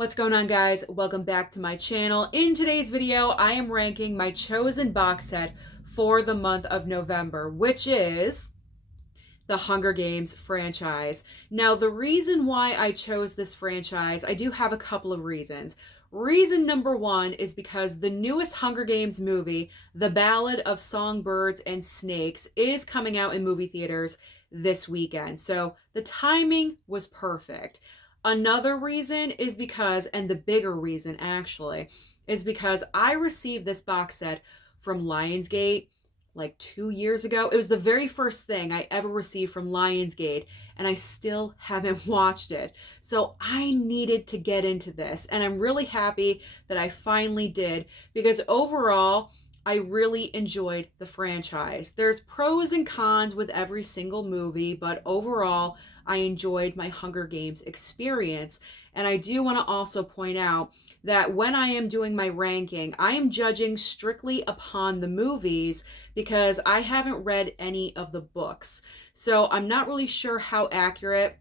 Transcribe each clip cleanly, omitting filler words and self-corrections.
What's going on, guys? Welcome back to my channel. In today's video, I am ranking my chosen box set for the month of November, which is the Hunger Games franchise. Now, the reason why I chose this franchise, I do have a couple of reasons. Reason number one is because the newest Hunger Games movie, The Ballad of Songbirds and Snakes, is coming out in movie theaters this weekend. So the timing was perfect. Another reason is because, and the bigger reason actually, is because I received this box set from Lionsgate like 2 years ago. It was the very first thing I ever received from Lionsgate, and I still haven't watched it. So I needed to get into this, and I'm really happy that I finally did, because overall, I really enjoyed the franchise. There's pros and cons with every single movie, but overall, I enjoyed my Hunger Games experience. And I do want to also point out that when I am doing my ranking, I am judging strictly upon the movies because I haven't read any of the books. So I'm not really sure how accurate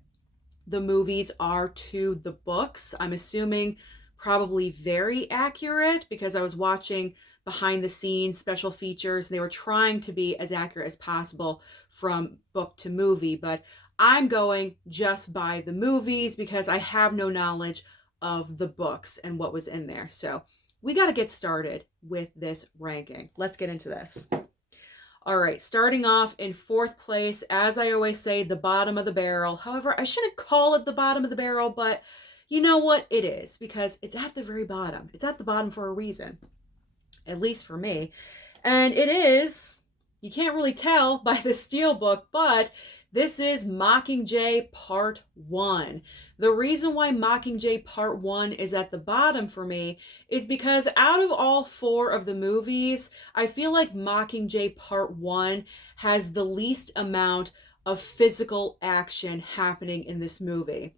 the movies are to the books. I'm assuming probably very accurate because I was watching behind the scenes special features and they were trying to be as accurate as possible from book to movie, but I'm going just by the movies because I have no knowledge of the books and what was in there. So we got to get started with this ranking. Let's get into this. All right, starting off in fourth place, as I always say, the bottom of the barrel. However, I shouldn't call it the bottom of the barrel, but you know what? It is, because it's at the very bottom. It's at the bottom for a reason, at least for me. And it is, you can't really tell by the steelbook, but this is Mockingjay Part 1. The reason why Mockingjay Part 1 is at the bottom for me is because out of all four of the movies, I feel like Mockingjay Part 1 has the least amount of physical action happening in this movie.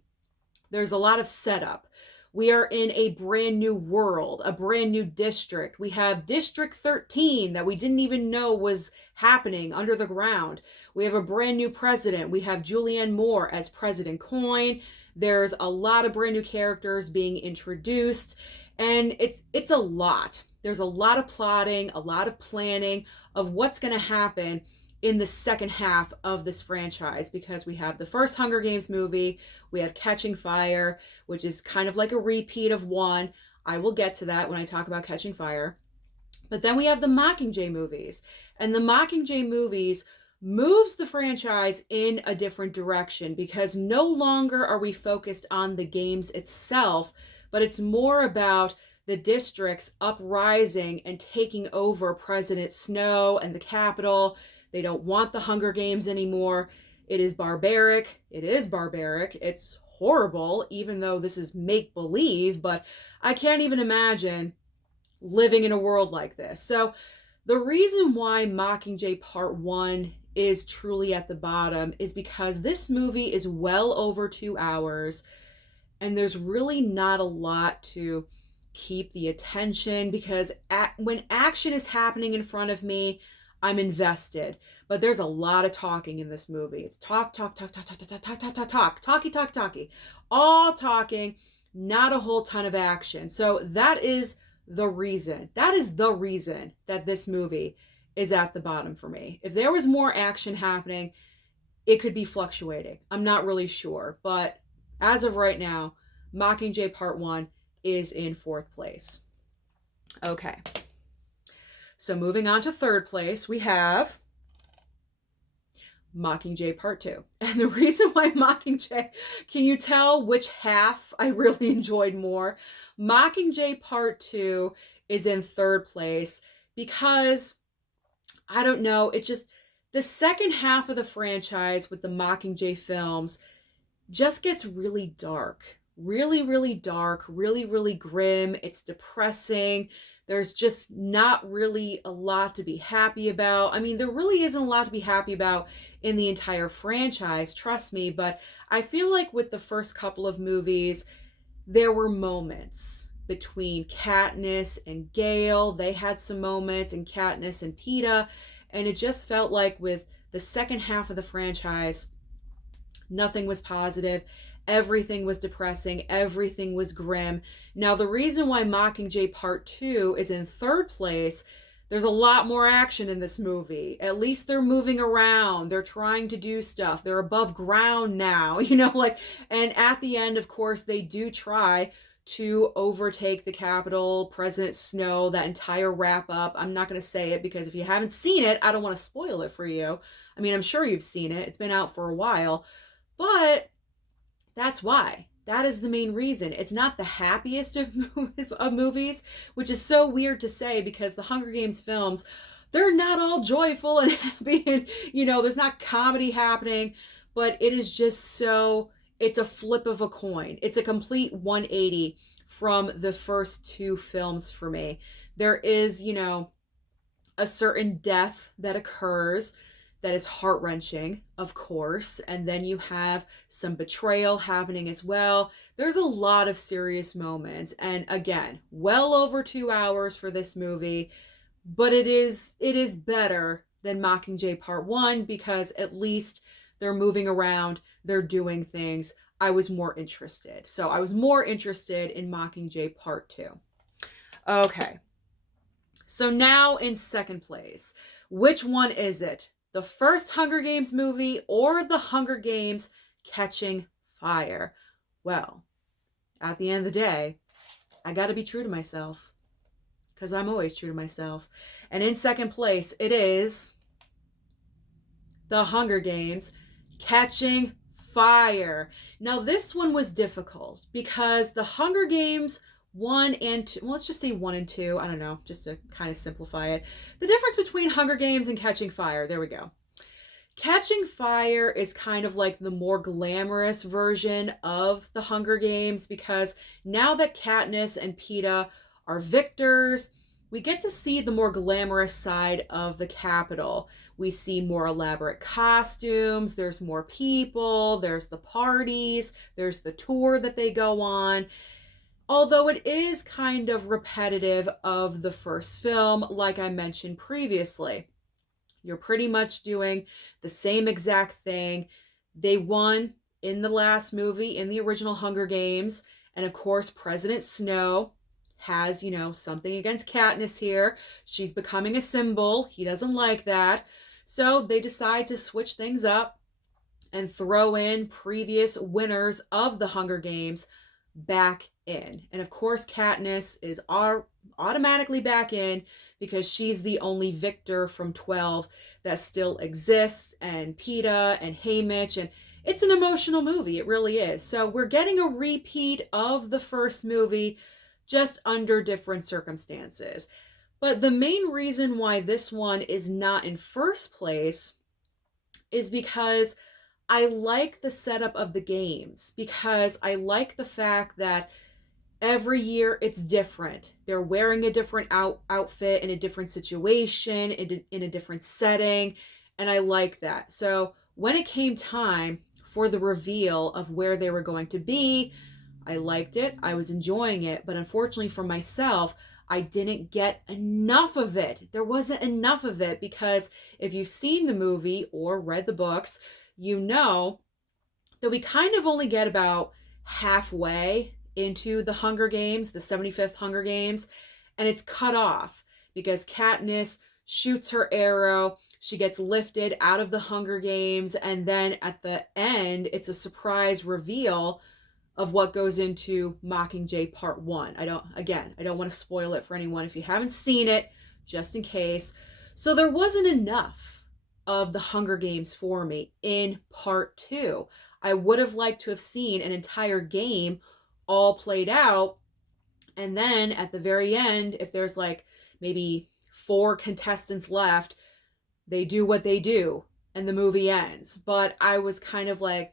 There's a lot of setup. We are in a brand new world, a brand new district. We have District 13 that we didn't even know was happening under the ground. We have a brand new president. We have Julianne Moore as President Coin. There's a lot of brand new characters being introduced, and it's a lot. There's a lot of plotting, a lot of planning of what's going to happen in the second half of this franchise, because we have the first Hunger Games movie, we have Catching Fire, which is kind of like a repeat of one. I will get to that when I talk about Catching Fire. But then we have the Mockingjay movies, and the Mockingjay movies moves the franchise in a different direction because no longer are we focused on the games itself, but it's more about the districts uprising and taking over President Snow and the Capitol. They don't want the Hunger Games anymore. It is barbaric. It is barbaric. It's horrible, even though this is make-believe, but I can't even imagine living in a world like this. So the reason why Mockingjay Part 1 is truly at the bottom is because this movie is well over 2 hours, and there's really not a lot to keep the attention because when action is happening in front of me, I'm invested, but there's a lot of talking in this movie. It's talk, talky, all talking, not a whole ton of action. So that is the reason. That is the reason that this movie is at the bottom for me. If there was more action happening, it could be fluctuating. I'm not really sure, but as of right now, Mockingjay Part 1 is in fourth place. Okay. So moving on to third place, we have Mockingjay Part 2. And the reason why Mockingjay, can you tell which half I really enjoyed more? Mockingjay Part 2 is in third place because, I don't know, it just, the second half of the franchise with the Mockingjay films just gets really dark. Really, really dark, really, really grim. It's depressing. There's just not really a lot to be happy about. I mean, there really isn't a lot to be happy about in the entire franchise, trust me, but I feel like with the first couple of movies, there were moments between Katniss and Gale. They had some moments, and Katniss and Peeta, and it just felt like with the second half of the franchise, nothing was positive. Everything was depressing. Everything was grim. Now, the reason why Mockingjay Part 2 is in third place, there's a lot more action in this movie. At least they're moving around. They're trying to do stuff. They're above ground now, and at the end, of course, they do try to overtake the Capitol, President Snow, that entire wrap up. I'm not going to say it because if you haven't seen it, I don't want to spoil it for you. I mean, I'm sure you've seen it. It's been out for a while, but that's why. That is the main reason. It's not the happiest of movies, which is so weird to say because the Hunger Games films, they're not all joyful and happy and, there's not comedy happening, but it is just it's a flip of a coin. It's a complete 180 from the first two films for me. There is, a certain death that occurs that is heart-wrenching, of course, and then you have some betrayal happening as well. There's a lot of serious moments, and again, well over 2 hours for this movie, but it is better than Mockingjay Part 1 because at least they're moving around, they're doing things. I was more interested. So I was more interested in Mockingjay Part 2. Okay. So now in second place, which one is it? The first Hunger Games movie or the Hunger Games Catching Fire? Well, at the end of the day, I got to be true to myself because I'm always true to myself. And in second place, it is the Hunger Games Catching Fire. Now, this one was difficult because the Hunger Games 1 and 2, well, let's just say 1 and 2, I don't know, just to kind of simplify it. The difference between Hunger Games and Catching Fire, there we go. Catching Fire is kind of like the more glamorous version of the Hunger Games because now that Katniss and Peeta are victors, we get to see the more glamorous side of the Capitol. We see more elaborate costumes, there's more people, there's the parties, there's the tour that they go on. Although it is kind of repetitive of the first film, like I mentioned previously. You're pretty much doing the same exact thing. They won in the last movie, in the original Hunger Games. And of course, President Snow has, something against Katniss here. She's becoming a symbol. He doesn't like that. So they decide to switch things up and throw in previous winners of the Hunger Games back in. And of course, Katniss is automatically back in because she's the only victor from 12 that still exists, and Peeta and Haymitch, and it's an emotional movie. It really is. So we're getting a repeat of the first movie, just under different circumstances. But the main reason why this one is not in first place is because I like the setup of the games, because I like the fact that every year it's different. They're wearing a different outfit in a different situation, in a different setting, and I like that. So when it came time for the reveal of where they were going to be, I liked it. I was enjoying it, but unfortunately for myself, I didn't get enough of it. There wasn't enough of it because if you've seen the movie or read the books, you know that we kind of only get about halfway into the Hunger Games, the 75th Hunger Games, and it's cut off because Katniss shoots her arrow, she gets lifted out of the Hunger Games, and then at the end, it's a surprise reveal of what goes into Mockingjay Part 1. I don't want to spoil it for anyone if you haven't seen it, just in case. So there wasn't enough of the Hunger Games for me in Part 2. I would have liked to have seen an entire game all played out, and then at the very end, if there's like maybe 4 contestants left, they do what they do and the movie ends. But I was kind of like,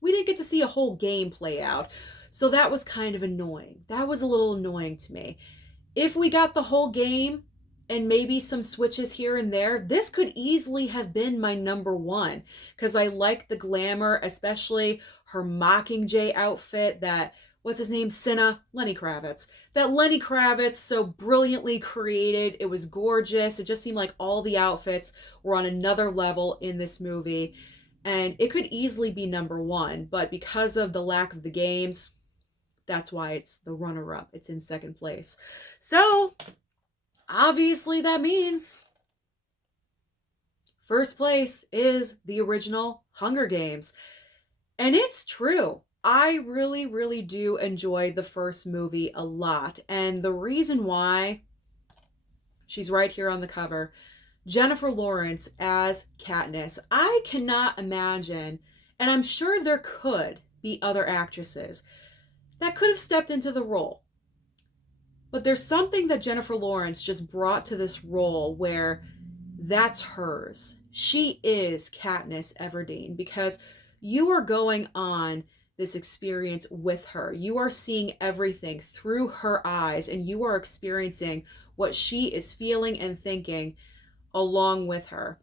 we didn't get to see a whole game play out. So that was kind of annoying. That was a little annoying to me. If we got the whole game and maybe some switches here and there, this could easily have been my number 1 because I like the glamour, especially her Mockingjay outfit that, what's his name? Lenny Kravitz. That Lenny Kravitz so brilliantly created. It was gorgeous. It just seemed like all the outfits were on another level in this movie. And it could easily be number one, but because of the lack of the games, that's why it's the runner-up. It's in second place. So, obviously that means first place is the original Hunger Games. And it's true. I really, really do enjoy the first movie a lot. And the reason why, she's right here on the cover, Jennifer Lawrence as Katniss. I cannot imagine, and I'm sure there could be other actresses that could have stepped into the role. But there's something that Jennifer Lawrence just brought to this role where that's hers. She is Katniss Everdeen, because you are going on this experience with her. You are seeing everything through her eyes, and you are experiencing what she is feeling and thinking along with her.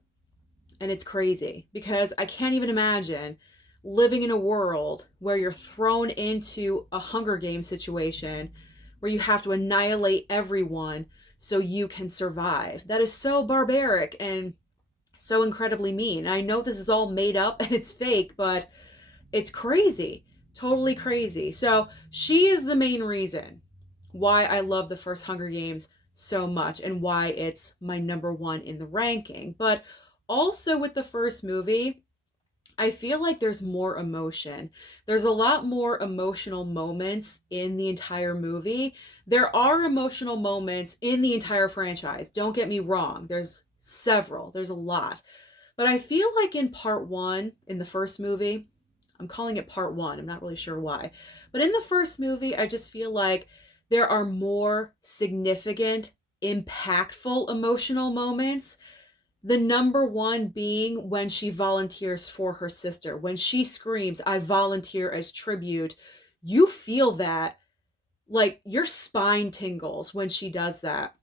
And it's crazy, because I can't even imagine living in a world where you're thrown into a Hunger Games situation where you have to annihilate everyone so you can survive. That is so barbaric and so incredibly mean. I know this is all made up and it's fake, but it's crazy. Totally crazy. So she is the main reason why I love the first Hunger Games so much and why it's my number one in the ranking. But also with the first movie, I feel like there's more emotion. There's a lot more emotional moments in the entire movie. There are emotional moments in the entire franchise. Don't get me wrong. There's several. There's a lot. But I feel like in part one, in the first movie, I'm calling it part one. I'm not really sure why. But in the first movie, I just feel like there are more significant, impactful emotional moments. The number one being when she volunteers for her sister. When she screams, "I volunteer as tribute," you feel that, like your spine tingles when she does that,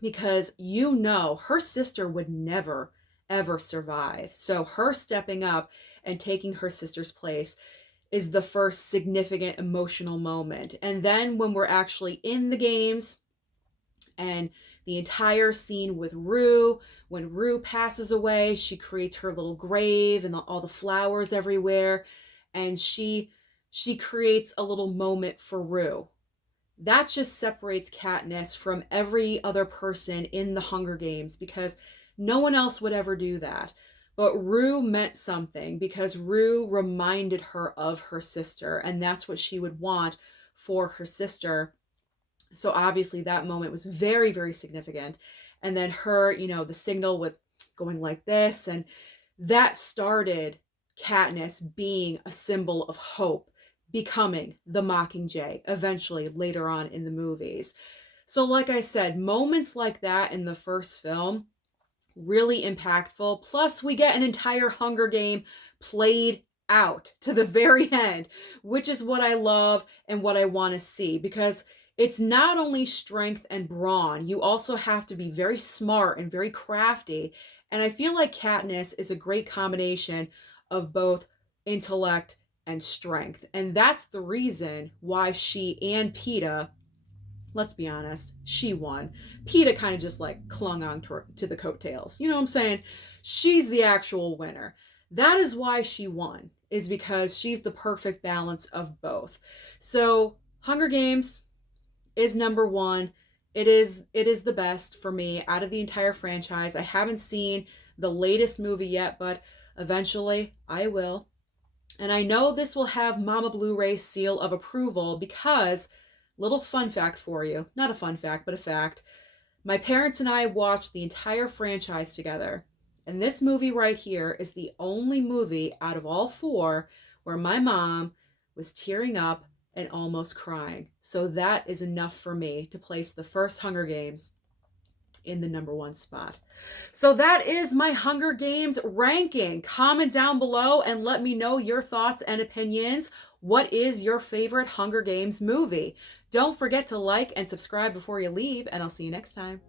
because you know her sister would never, ever survive. So her stepping up and taking her sister's place is the first significant emotional moment. And then when we're actually in the games, and the entire scene with Rue, when Rue passes away, she creates her little grave and all the flowers everywhere, and she creates a little moment for Rue. That just separates Katniss from every other person in the Hunger Games, because no one else would ever do that. But Rue meant something, because Rue reminded her of her sister, and that's what she would want for her sister. So obviously that moment was very, very significant. And then her, the signal with going like this, and that started Katniss being a symbol of hope, becoming the Mockingjay eventually later on in the movies. So like I said, moments like that in the first film, really impactful. Plus we get an entire Hunger Game played out to the very end, which is what I love and what I want to see, because it's not only strength and brawn, you also have to be very smart and very crafty. And I feel like Katniss is a great combination of both intellect and strength. And that's the reason why she and Peeta, let's be honest, she won. Peeta kind of just like clung on to the coattails. You know what I'm saying? She's the actual winner. That is why she won, is because she's the perfect balance of both. So Hunger Games is number one. It is the best for me out of the entire franchise. I haven't seen the latest movie yet, but eventually I will. And I know this will have Mama Blu-ray's seal of approval, because, little fun fact for you, not a fun fact, but a fact, my parents and I watched the entire franchise together. And this movie right here is the only movie out of all four where my mom was tearing up and almost crying. So that is enough for me to place the first Hunger Games in the number one spot. So that is my Hunger Games ranking. Comment down below and let me know your thoughts and opinions. What is your favorite Hunger Games movie? Don't forget to like and subscribe before you leave, and I'll see you next time.